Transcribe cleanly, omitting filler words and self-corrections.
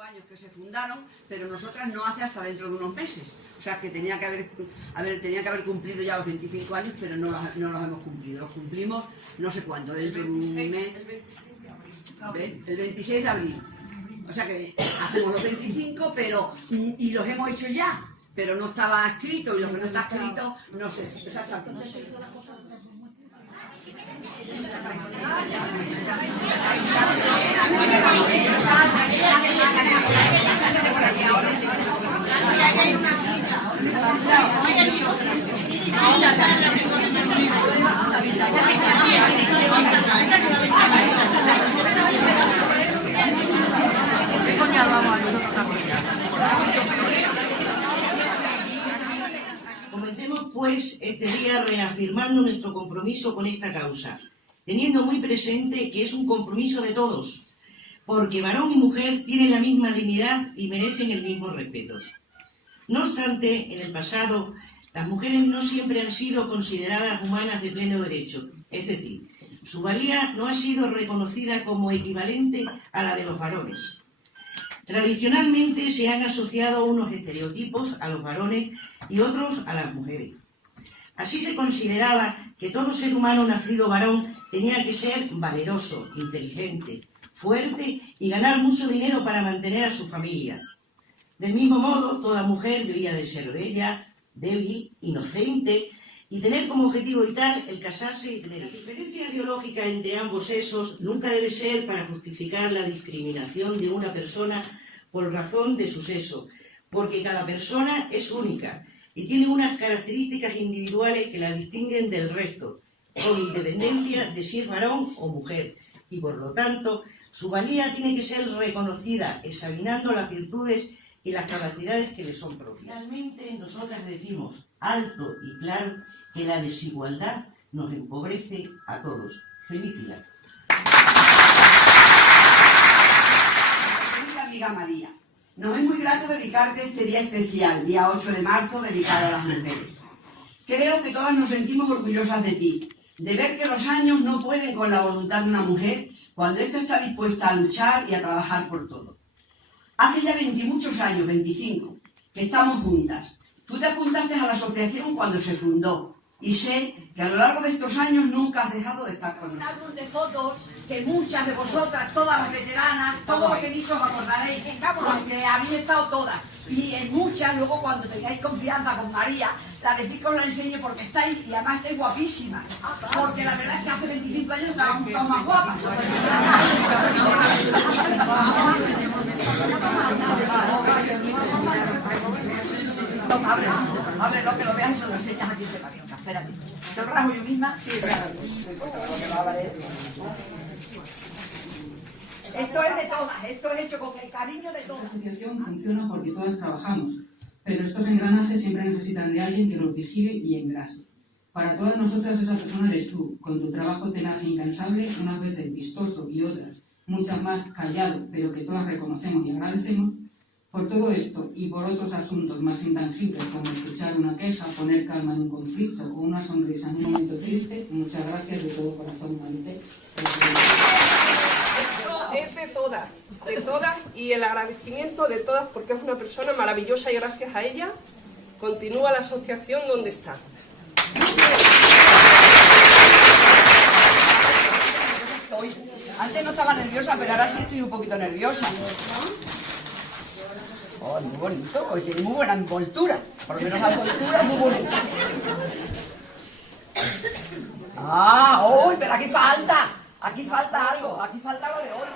años que se fundaron, pero nosotras no hace hasta dentro de unos meses. O sea que tenía que haber cumplido ya los 25 años, pero no los hemos cumplido. Los cumplimos no sé cuánto, dentro de un mes. El 26 de abril. O sea que hacemos los 25, pero y los hemos hecho ya, pero no estaba escrito, y lo que no está escrito, no sé exactamente. Comencemos pues este día reafirmando nuestro compromiso con esta causa, teniendo muy presente que es un compromiso de todos, porque varón y mujer tienen la misma dignidad y merecen el mismo respeto. No obstante, en el pasado, las mujeres no siempre han sido consideradas humanas de pleno derecho, es decir, su valía no ha sido reconocida como equivalente a la de los varones. Tradicionalmente se han asociado unos estereotipos a los varones y otros a las mujeres. Así se consideraba que todo ser humano nacido varón tenía que ser valeroso, inteligente, fuerte y ganar mucho dinero para mantener a su familia. Del mismo modo, toda mujer debía de ser bella, débil, inocente y tener como objetivo vital el casarse y tener hijos. La diferencia biológica entre ambos sexos nunca debe ser para justificar la discriminación de una persona por razón de su sexo, porque cada persona es única y tiene unas características individuales que la distinguen del resto, con independencia de si es varón o mujer, y por lo tanto su valía tiene que ser reconocida examinando las virtudes y las capacidades que le son propias. Finalmente, nosotras decimos alto y claro que la desigualdad nos empobrece a todos. ¡Feliz día! Querida amiga María, nos es muy grato dedicarte este día especial, día 8 de marzo, dedicado a las mujeres. Creo que todas nos sentimos orgullosas de ti, de ver que los años no pueden con la voluntad de una mujer cuando ésta está dispuesta a luchar y a trabajar por todo. Hace ya 20 muchos años, 25, que estamos juntas. Tú te apuntaste a la asociación cuando se fundó y sé que a lo largo de estos años nunca has dejado de estar con nosotros. Un álbum de fotos que muchas de vosotras, todas las veteranas, todo lo que he dicho os acordaréis, porque habéis estado todas. Y en muchas, luego cuando tengáis confianza con María, la decís que os la enseñe porque estáis, y además estáis guapísimas. Porque la verdad es que hace 25 años estábamos todas más guapas. Ábrelo, que lo veas y se lo enseñas aquí de María. Espérate. ¿Te lo rajo yo misma? Sí, espérate. Esto es de todas, esto es hecho con el cariño de todas. La asociación funciona porque todas trabajamos, pero estos engranajes siempre necesitan de alguien que los vigile y engrase. Para todas nosotras esa persona eres tú, con tu trabajo tenaz e incansable, unas veces vistoso y otras, muchas más callado, pero que todas reconocemos y agradecemos. Por todo esto y por otros asuntos más intangibles como escuchar una queja, poner calma en un conflicto o una sonrisa en un momento triste, muchas gracias de todo corazón, Marité. Es de todas y el agradecimiento de todas porque es una persona maravillosa y gracias a ella continúa la asociación donde está. Antes no estaba nerviosa, pero ahora sí estoy un poquito nerviosa. Oh, muy bonito, hoy tiene muy buena envoltura. Por lo menos la envoltura es muy bonita. Ah, uy, pero aquí falta algo, aquí falta lo de hoy.